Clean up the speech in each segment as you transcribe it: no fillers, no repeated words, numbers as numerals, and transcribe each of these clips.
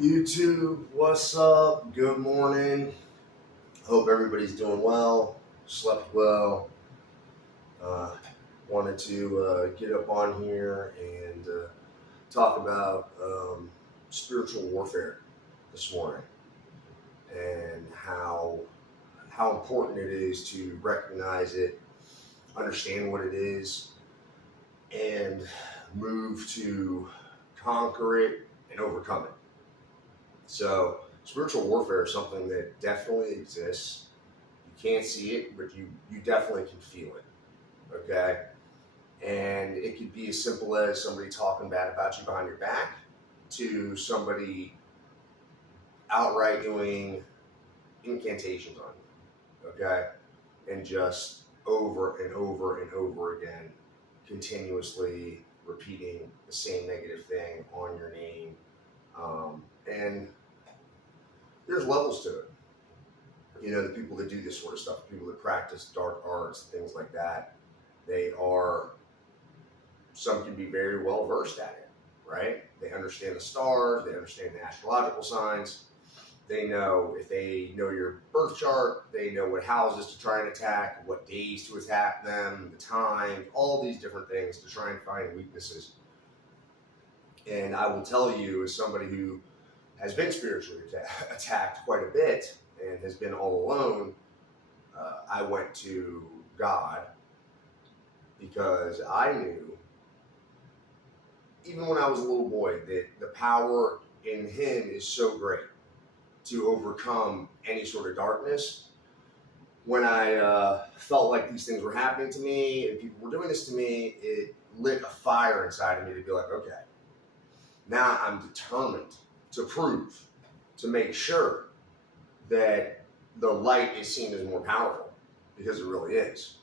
YouTube, what's up? Good morning. Hope everybody's doing well, slept well. Uh, Wanted to get up on here and talk about spiritual warfare this morning and how important it is to recognize it, understand what it is, and move to conquer it and overcome it. So spiritual warfare is something that definitely exists. You can't see it, but you definitely can feel it. Okay? And it could be as simple as somebody talking bad about you behind your back to somebody outright doing incantations on you. Okay? And just over and over and over again, continuously repeating the same negative thing on your name. And there's levels to it. You know, the people that do this sort of stuff, people that practice dark arts, things like that, some can be very well versed at it, right? They understand the stars, they understand the astrological signs, they know if they know your birth chart, they know what houses to try and attack, what days to attack them, the time, all these different things to try and find weaknesses. And I will tell you, as somebody who has been spiritually attacked quite a bit and has been all alone, I went to God because I knew, even when I was a little boy, that the power in Him is so great to overcome any sort of darkness. When I felt like these things were happening to me and people were doing this to me, it lit a fire inside of me to be like, okay, now I'm determined to prove, to make sure that the light is seen as more powerful, because it really is.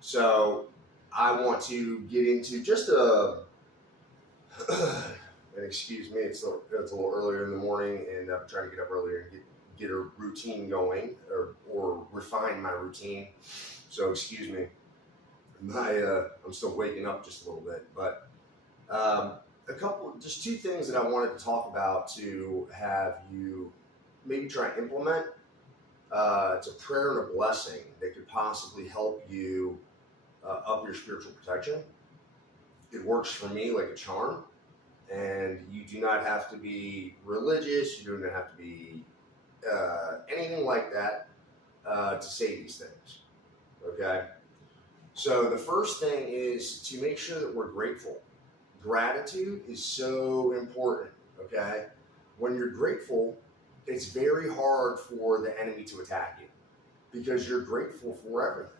So I want to get into just and excuse me, it's a little earlier in the morning, and I'm trying to get up earlier and get a routine going, or refine my routine. So excuse me, I'm still waking up just a little bit, but just two things that I wanted to talk about to have you maybe try and implement. It's a prayer and a blessing that could possibly help you up your spiritual protection. It works for me like a charm, and you do not have to be religious. You do not have to be anything like that to say these things. Okay? So the first thing is to make sure that we're grateful. Gratitude is so important, okay? When you're grateful, it's very hard for the enemy to attack you because you're grateful for everything.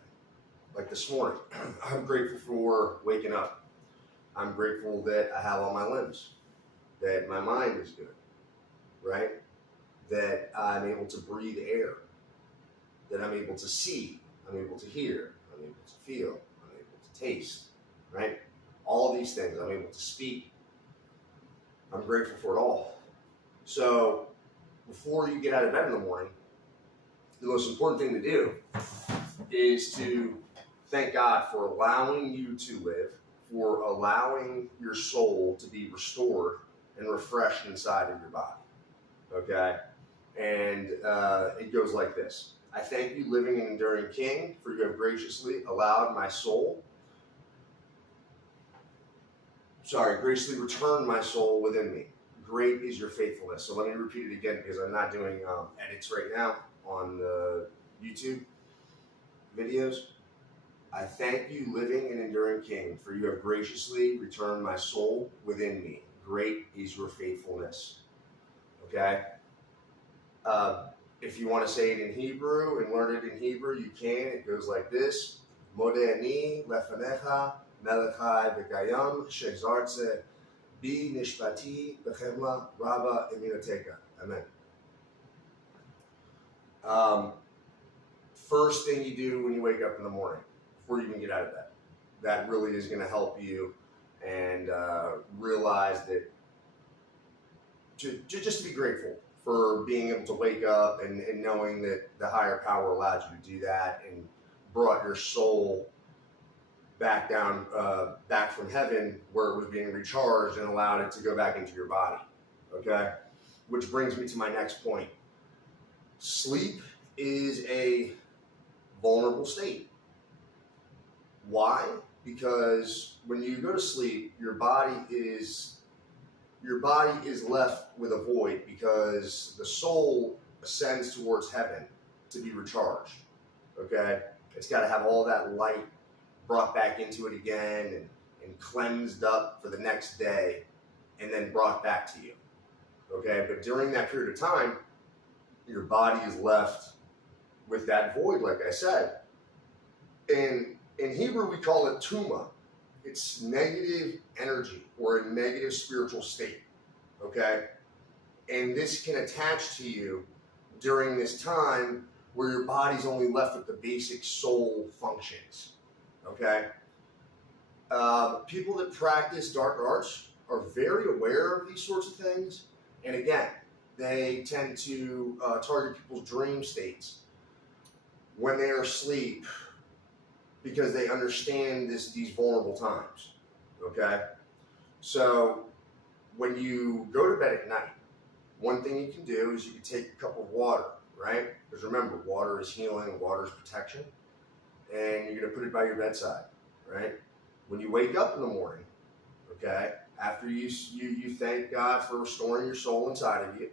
Like this morning, I'm grateful for waking up. I'm grateful that I have all my limbs, that my mind is good, right? That I'm able to breathe air, that I'm able to see, I'm able to hear, I'm able to feel, I'm able to taste, right? All these things, I'm able to speak. I'm grateful for it all. So before you get out of bed in the morning, the most important thing to do is to thank God for allowing you to live, for allowing your soul to be restored and refreshed inside of your body. Okay? And it goes like this. I thank you, living and enduring King, for you have graciously graciously returned my soul within me. Great is your faithfulness. So let me repeat it again, because I'm not doing edits right now on the YouTube videos. I thank you, living and enduring King, for you have graciously returned my soul within me. Great is your faithfulness. Okay? If you want to say it in Hebrew and learn it in Hebrew, you can. It goes like this. Modeh ani lefanecha melechai v'kayam shezartze bi nishpati b'chemla rabba eminoteka. Amen. First thing you do when you wake up in the morning, before you even get out of bed, that really is going to help you, and realize that just to be grateful for being able to wake up and knowing that the higher power allowed you to do that and brought your soul back down, back from heaven where it was being recharged and allowed it to go back into your body. Okay? which brings me to my next point. Sleep is a vulnerable state. Why? Because when you go to sleep, your body is left with a void because the soul ascends towards heaven to be recharged. Okay? It's got to have all that light brought back into it again and cleansed up for the next day and then brought back to you. Okay? But during that period of time, your body is left with that void, like I said. And in Hebrew, we call it tuma. It's negative energy or a negative spiritual state. Okay? And this can attach to you during this time where your body's only left with the basic soul functions. Okay? People that practice dark arts are very aware of these sorts of things. And again, they tend to target people's dream states when they are asleep because they understand these vulnerable times. Okay? So when you go to bed at night, one thing you can do is you can take a cup of water, right? Because remember, water is healing, water is protection, and you're going to put it by your bedside, right? When you wake up in the morning, okay, after you thank God for restoring your soul inside of you,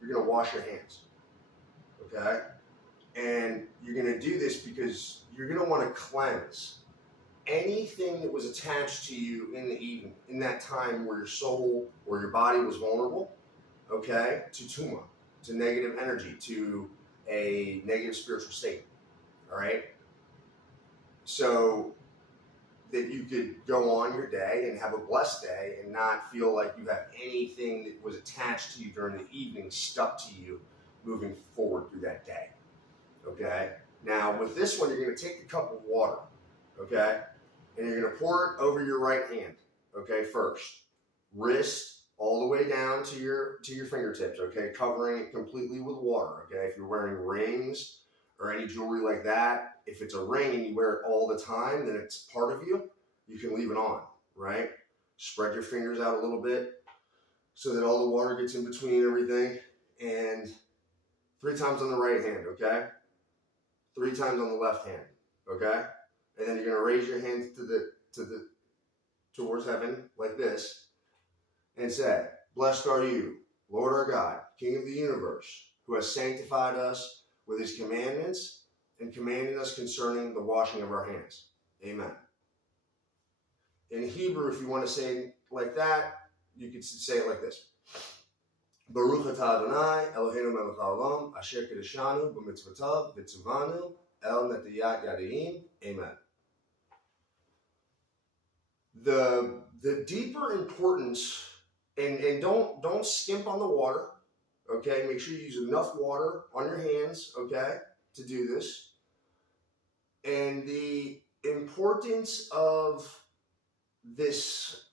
you're going to wash your hands, okay? And you're going to do this because you're going to want to cleanse anything that was attached to you in the evening, in that time where your soul or your body was vulnerable, okay, to tuma, to negative energy, to a negative spiritual state, all right? So that you could go on your day and have a blessed day and not feel like you have anything that was attached to you during the evening stuck to you moving forward through that day, okay? Now, with this one, you're going to take a cup of water, okay, and you're going to pour it over your right hand, okay, first. Wrist all the way down to your fingertips, okay, covering it completely with water, okay? If you're wearing rings or any jewelry like that, if it's a ring and you wear it all the time, then it's part of you, you can leave it on, right? Spread your fingers out a little bit so that all the water gets in between everything, and 3 times on the right hand, okay? 3 times on the left hand, okay? And then you're going to raise your hands towards heaven like this and say, "Blessed are you, Lord our God, King of the universe, who has sanctified us with his commandments and commanded us concerning the washing of our hands. Amen." In Hebrew, if you want to say it like that, you could say it like this. Baruch atah Adonai, Eloheinu melech haolam, asher kiddushanu b'mitzvotav v'tzivanu el netiyat yadayim. Amen. The deeper importance, and don't skimp on the water, okay? Make sure you use enough water on your hands, okay, to do this. And the importance of this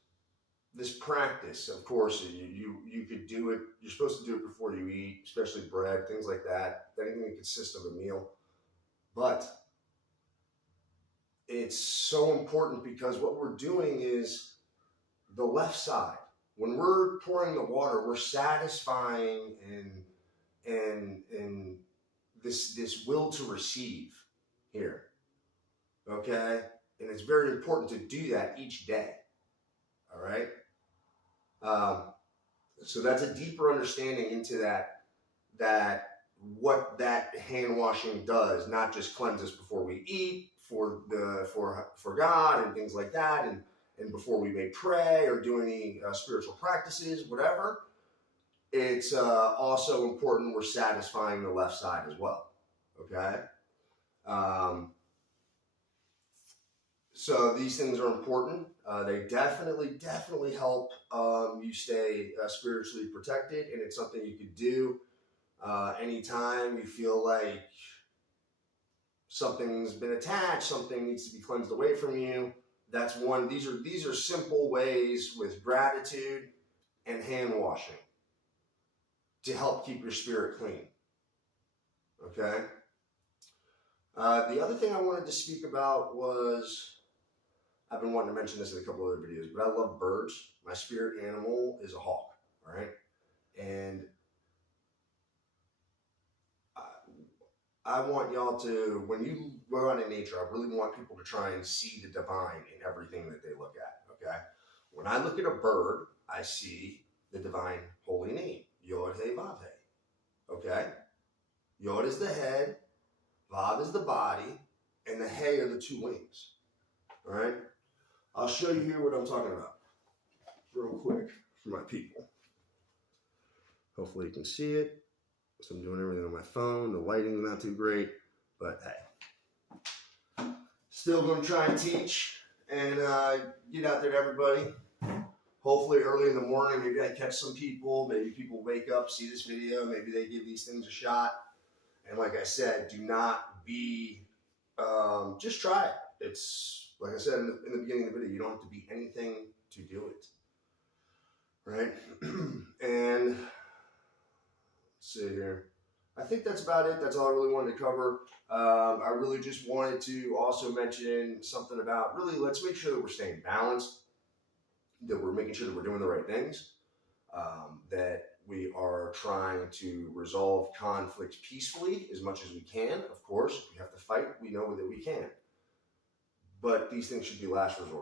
practice, of course, you could do it. You're supposed to do it before you eat, especially bread, things like that. Anything that consists of a meal. But it's so important because what we're doing is the left side. When we're pouring the water, we're satisfying and this will to receive here. Okay? And it's very important to do that each day. All right? So that's a deeper understanding into that what that hand washing does, not just cleanse us before we eat, for God and things like that, and before we may pray or do any spiritual practices, whatever. It's also important we're satisfying the left side as well. Okay? So these things are important. They definitely help you stay spiritually protected, and it's something you could do anytime you feel like something's been attached, something needs to be cleansed away from you. That's one. These are simple ways with gratitude and hand washing to help keep your spirit clean. Okay? The other thing I wanted to speak about was, I've been wanting to mention this in a couple other videos, but I love birds. My spirit animal is a hawk, all right? And I want y'all to, when you go out in nature, I really want people to try and see the divine in everything that they look at, okay? When I look at a bird, I see the divine holy name, Yod He Vav He, okay? Yod is the head, Vav is the body, and the He are the two wings, all right? I'll show you here what I'm talking about real quick for my people. Hopefully you can see it. So I'm doing everything on my phone. The lighting's not too great, but hey. Still going to try and teach and get out there to everybody. Hopefully early in the morning, maybe I catch some people. Maybe people wake up, see this video. Maybe they give these things a shot. And like I said, do not be, just try it. It's, like I said in the beginning of the video, you don't have to be anything to do it. Right? And let's see here. I think that's about it. That's all I really wanted to cover. I really just wanted to also mention something about really let's make sure that we're staying balanced, that we're making sure that we're doing the right things, that we are trying to resolve conflicts peacefully as much as we can. Of course, if we have to fight, we know that we can. But these things should be last resort.